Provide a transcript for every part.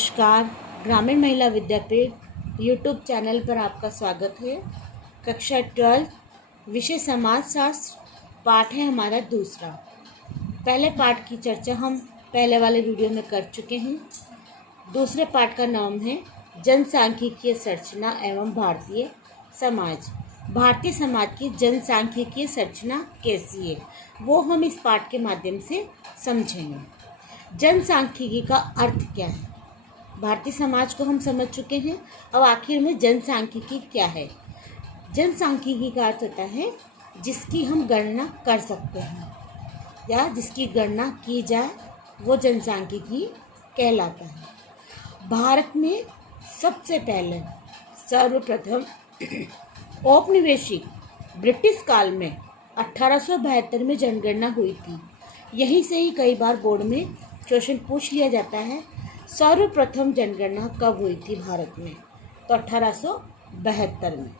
नमस्कार। ग्रामीण महिला विद्यापीठ यूट्यूब चैनल पर आपका स्वागत है। कक्षा 12 विषय समाजशास्त्र पाठ है हमारा दूसरा। पहले पाठ की चर्चा हम पहले वाले वीडियो में कर चुके हैं। दूसरे पाठ का नाम है जनसांख्यिकीय संरचना एवं भारतीय समाज। भारतीय समाज की जनसांख्यिकीय संरचना कैसी है वो हम इस पाठ के माध्यम से समझेंगे। जनसांख्यिकी का अर्थ क्या है? भारतीय समाज को हम समझ चुके हैं। अब आखिर में जनसांख्यिकी क्या है? जनसांख्यिकी का अर्थ होता है जिसकी हम गणना कर सकते हैं या जिसकी गणना की जाए वो जनसांख्यिकी कहलाता है। भारत में सबसे पहले सर्वप्रथम औपनिवेशिक ब्रिटिश काल में 1872 में जनगणना हुई थी। यहीं से ही कई बार बोर्ड में क्वेश्चन पूछ लिया जाता है, सर्वप्रथम जनगणना कब हुई थी भारत में? तो 1872 में।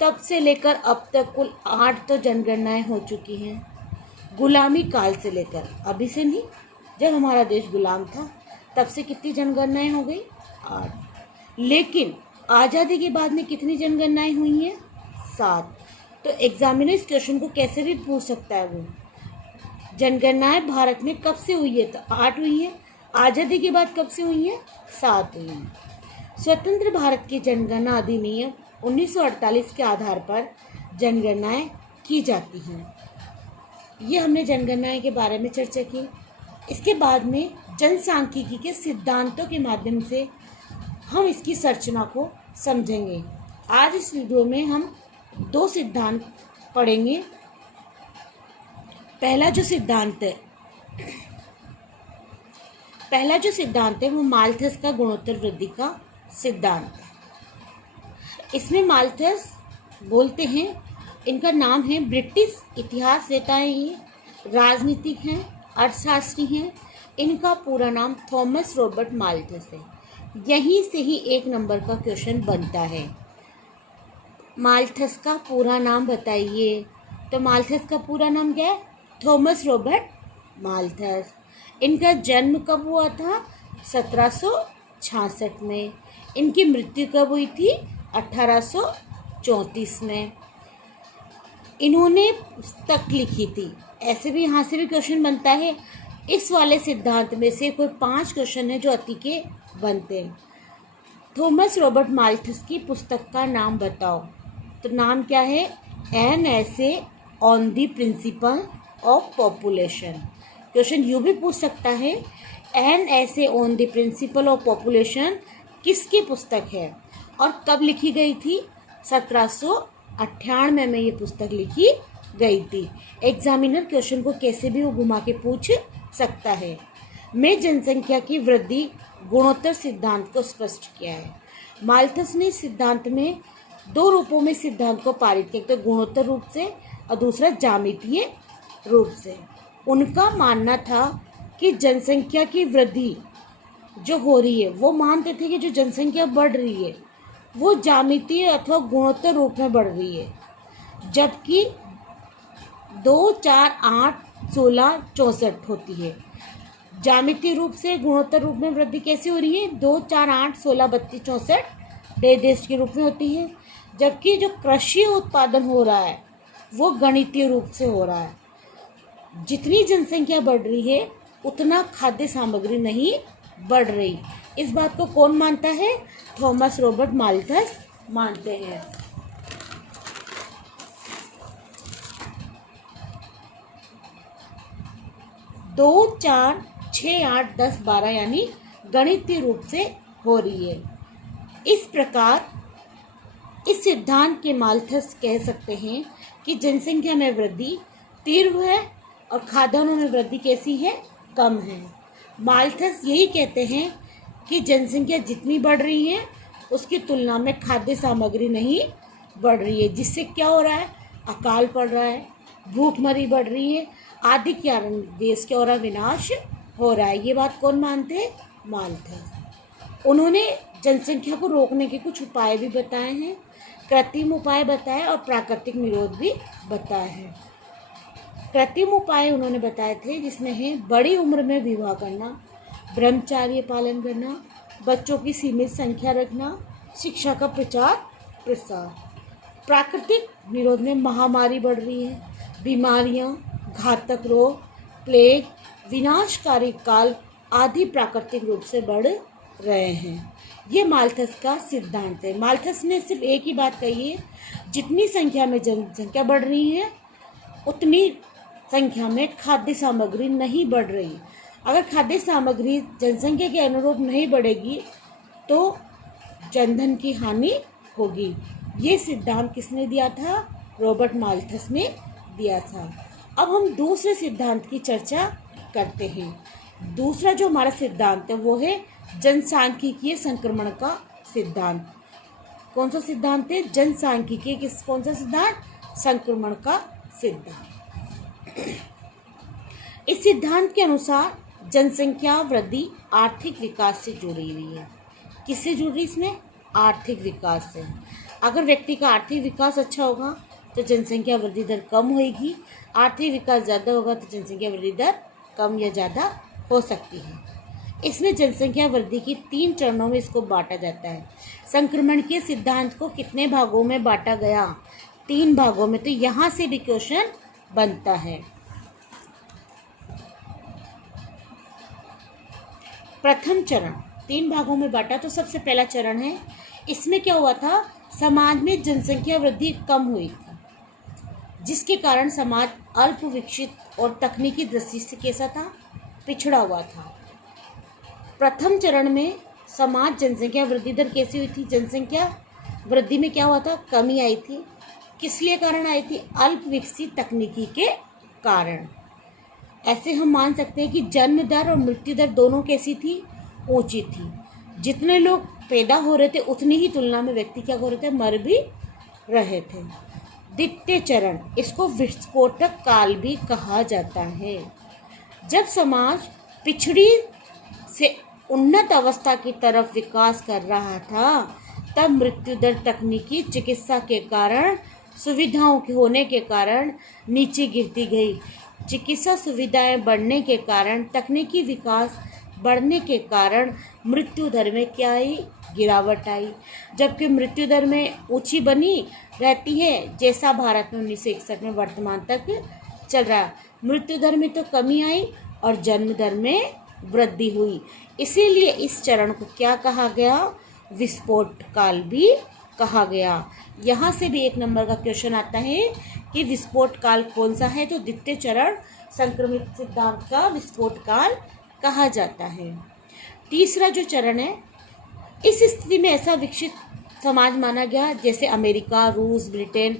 तब से लेकर अब तक कुल 8 तो जनगणनाएं हो चुकी हैं। गुलामी काल से लेकर अभी से नहीं, जब हमारा देश गुलाम था तब से कितनी जनगणनाएं हो गई? 8। लेकिन आज़ादी के बाद में कितनी जनगणनाएं हुई हैं? 7। तो एग्जामिनर इस क्वेश्चन को कैसे भी पूछ सकता है। वो जनगणनाएं भारत में कब से हुई है? तो 8 हुई है। आज़ादी के बाद कब से हुई है? 7 हुई है। स्वतंत्र भारत की जनगणना अधिनियम 1948 के आधार पर जनगणनाएं की जाती हैं। ये हमने जनगणनाएं के बारे में चर्चा की। इसके बाद में जनसांख्यिकी के सिद्धांतों के माध्यम से हम इसकी संरचना को समझेंगे। आज इस वीडियो में हम 2 सिद्धांत पढ़ेंगे। पहला जो सिद्धांत है वो माल्थस का गुणोत्तर वृद्धि का सिद्धांत है। इसमें माल्थस बोलते हैं, इनका नाम है, ब्रिटिश इतिहासवेता हैं, ये राजनीतिक हैं, अर्थशास्त्री हैं। इनका पूरा नाम थॉमस रॉबर्ट माल्थस है। यहीं से ही 1 नंबर का क्वेश्चन बनता है। माल्थस का पूरा नाम बताइए। तो माल्थस का पूरा नाम क्या है? Thomas Robert Malthus. इनका जन्म कब हुआ था? 1766 में। इनकी मृत्यु कब हुई थी? 1834 में। इन्होंने पुस्तक लिखी थी। ऐसे भी यहाँ से भी क्वेश्चन बनता है। इस वाले सिद्धांत में से कोई 5 क्वेश्चन है जो अति के बनते हैं। थॉमस रॉबर्ट माल्थस की पुस्तक का नाम बताओ। तो नाम क्या है? एन ऐसे on the principle of population. Question यूँ भी पूछ सकता है, एन ऐसे on the principle of population किसकी पुस्तक है और कब लिखी गई थी? 1798 में ये पुस्तक लिखी गई थी। एग्जामिनर क्वेश्चन को कैसे भी वो घुमा के पूछ सकता है। में जनसंख्या की वृद्धि गुणोत्तर सिद्धांत को स्पष्ट किया है। माल्थस ने सिद्धांत में 2 रूपों में सिद्धांत को पारित किया, तो गुणोत्तर रूप से और दूसरा ज्यामितीय रूप से। उनका मानना था कि जनसंख्या की वृद्धि जो हो रही है, वो मानते थे कि जो जनसंख्या बढ़ रही है वो ज्यामितीय अथवा गुणोत्तर रूप में बढ़ रही है। जबकि 2, 4, 8, 16, 64 होती है। ज्यामितीय रूप से गुणोत्तर रूप में वृद्धि कैसे हो रही है? 2, 4, 8, 16, 32, 64 देश के रूप में होती है। जबकि जो कृषि उत्पादन हो रहा है वो गणितीय रूप से हो रहा है। जितनी जनसंख्या बढ़ रही है उतना खाद्य सामग्री नहीं बढ़ रही। इस बात को कौन मानता है? थॉमस रॉबर्ट माल्थस मानते हैं। दो, 4, 6, 8, 10, 12 यानी गणितीय रूप से हो रही है। इस प्रकार इस सिद्धांत के माल्थस कह सकते हैं कि जनसंख्या में वृद्धि तीव्र है और खाद्यान्नों में वृद्धि कैसी है? कम है। माल्थस यही कहते हैं कि जनसंख्या जितनी बढ़ रही है उसकी तुलना में खाद्य सामग्री नहीं बढ़ रही है, जिससे क्या हो रहा है? अकाल पड़ रहा है, भूखमरी बढ़ रही है, आदि कारण देश का और विनाश हो रहा है। ये बात कौन मानते हैं? माल्थस। उन्होंने जनसंख्या को रोकने के कुछ उपाय भी बताए हैं, कृत्रिम उपाय बताए और प्राकृतिक निरोध भी बताए हैं। कृत्रिम उपाय उन्होंने बताए थे जिसमें है बड़ी उम्र में विवाह करना, ब्रह्मचार्य पालन करना, बच्चों की सीमित संख्या रखना, शिक्षा का प्रचार प्रसार। प्राकृतिक निरोध में महामारी बढ़ रही है, बीमारियां, घातक रोग, प्लेग, विनाशकारी काल आदि प्राकृतिक रूप से बढ़ रहे हैं। ये माल्थस का सिद्धांत है। माल्थस ने सिर्फ एक ही बात कही है, जितनी संख्या में जनसंख्या बढ़ रही है उतनी संख्या में खाद्य सामग्री नहीं बढ़ रही। अगर खाद्य सामग्री जनसंख्या के अनुरूप नहीं बढ़ेगी तो जनधन की हानि होगी। ये सिद्धांत किसने दिया था? रॉबर्ट माल्थस ने दिया था। अब हम दूसरे सिद्धांत की चर्चा करते हैं। दूसरा जो हमारा सिद्धांत है वो है जनसांख्यिकीय संक्रमण का सिद्धांत। कौन सा सिद्धांत है? जनसांख्यिकीय कौन सा सिद्धांत? संक्रमण का सिद्धांत। इस सिद्धांत के अनुसार जनसंख्या वृद्धि आर्थिक विकास से जुड़ी हुई है। किससे जुड़ रही? इसमें आर्थिक विकास से। अगर व्यक्ति का आर्थिक विकास अच्छा होगा तो जनसंख्या वृद्धि दर कम होगी, आर्थिक विकास ज़्यादा होगा तो जनसंख्या वृद्धि दर कम या ज़्यादा हो सकती है। इसमें जनसंख्या वृद्धि की 3 चरणों में इसको बांटा जाता है। संक्रमण के सिद्धांत को कितने भागों में बांटा गया? 3 भागों में। तो यहाँ से भी क्वेश्चन बनता है। प्रथम चरण 3 भागों में बांटा। तो सबसे पहला चरण है, इसमें क्या हुआ था? समाज में जनसंख्या वृद्धि कम हुई थी, जिसके कारण समाज अल्प विकसित और तकनीकी दृष्टि से कैसा था? पिछड़ा हुआ था। प्रथम चरण में समाज जनसंख्या वृद्धि दर कैसी हुई थी? जनसंख्या वृद्धि में क्या हुआ था? कमी आई थी। किस लिए कारण आई थी? अल्प विकसित तकनीकी के कारण। ऐसे हम मान सकते हैं कि जन्म दर और मृत्यु दर दोनों कैसी थी? ऊंची थी। जितने लोग पैदा हो रहे थे उतनी ही तुलना में व्यक्ति क्या हो रहे थे? मर भी रहे थे। द्वितीय चरण, इसको विस्फोटक काल भी कहा जाता है। जब समाज पिछड़ी से उन्नत अवस्था की तरफ विकास कर रहा था तब मृत्यु दर तकनीकी चिकित्सा के कारण, सुविधाओं के होने के कारण नीचे गिरती गई। चिकित्सा सुविधाएं बढ़ने के कारण, तकनीकी विकास बढ़ने के कारण मृत्यु दर में क्या आई? गिरावट आई। जबकि मृत्यु दर में ऊंची बनी रहती है, जैसा भारत में 1961 में वर्तमान तक चल रहा है। मृत्यु दर में तो कमी आई और जन्म दर में वृद्धि हुई। इसीलिए इस चरण को क्या कहा गया? विस्फोट काल भी कहा गया। यहाँ से भी 1 नंबर का क्वेश्चन आता है कि विस्फोट काल कौन सा है? तो द्वितीय चरण संक्रमित सिद्धांत का विस्फोट काल कहा जाता है। तीसरा जो चरण है, इस स्थिति में ऐसा विकसित समाज माना गया जैसे अमेरिका, रूस, ब्रिटेन,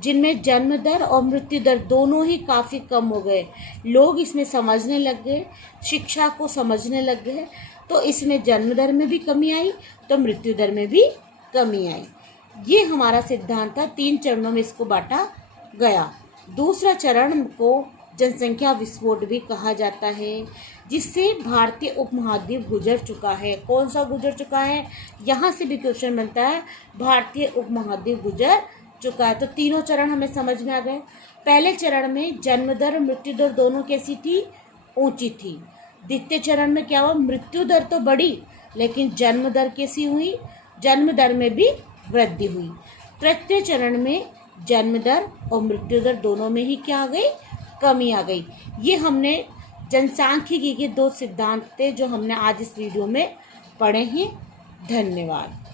जिनमें जन्म दर और मृत्यु दर दोनों ही काफ़ी कम हो गए। लोग इसमें समझने लग गए, शिक्षा को समझने लग गए, तो इसमें जन्म दर में भी कमी आई तो मृत्यु दर में भी कमी आई। ये हमारा सिद्धांत था। 3 चरणों में इसको बांटा गया। दूसरा चरण को जनसंख्या विस्फोट भी कहा जाता है, जिससे भारतीय उपमहाद्वीप गुजर चुका है। कौन सा गुजर चुका है? यहाँ से भी क्वेश्चन बनता है। भारतीय उपमहाद्वीप गुजर चुका है। तो तीनों चरण हमें समझ में आ गए। पहले चरण में जन्म दर और मृत्यु दर दोनों कैसी थी? ऊंची थी। द्वितीय चरण में क्या हुआ? मृत्यु दर तो बढ़ी लेकिन जन्म दर कैसी हुई? जन्म दर में भी वृद्धि हुई। तृतीय चरण में जन्म दर और मृत्यु दर दोनों में ही क्या आ गई? कमी आ गई। ये हमने जनसांख्यिकी के 2 सिद्धांत थे जो हमने आज इस वीडियो में पढ़े हैं। धन्यवाद।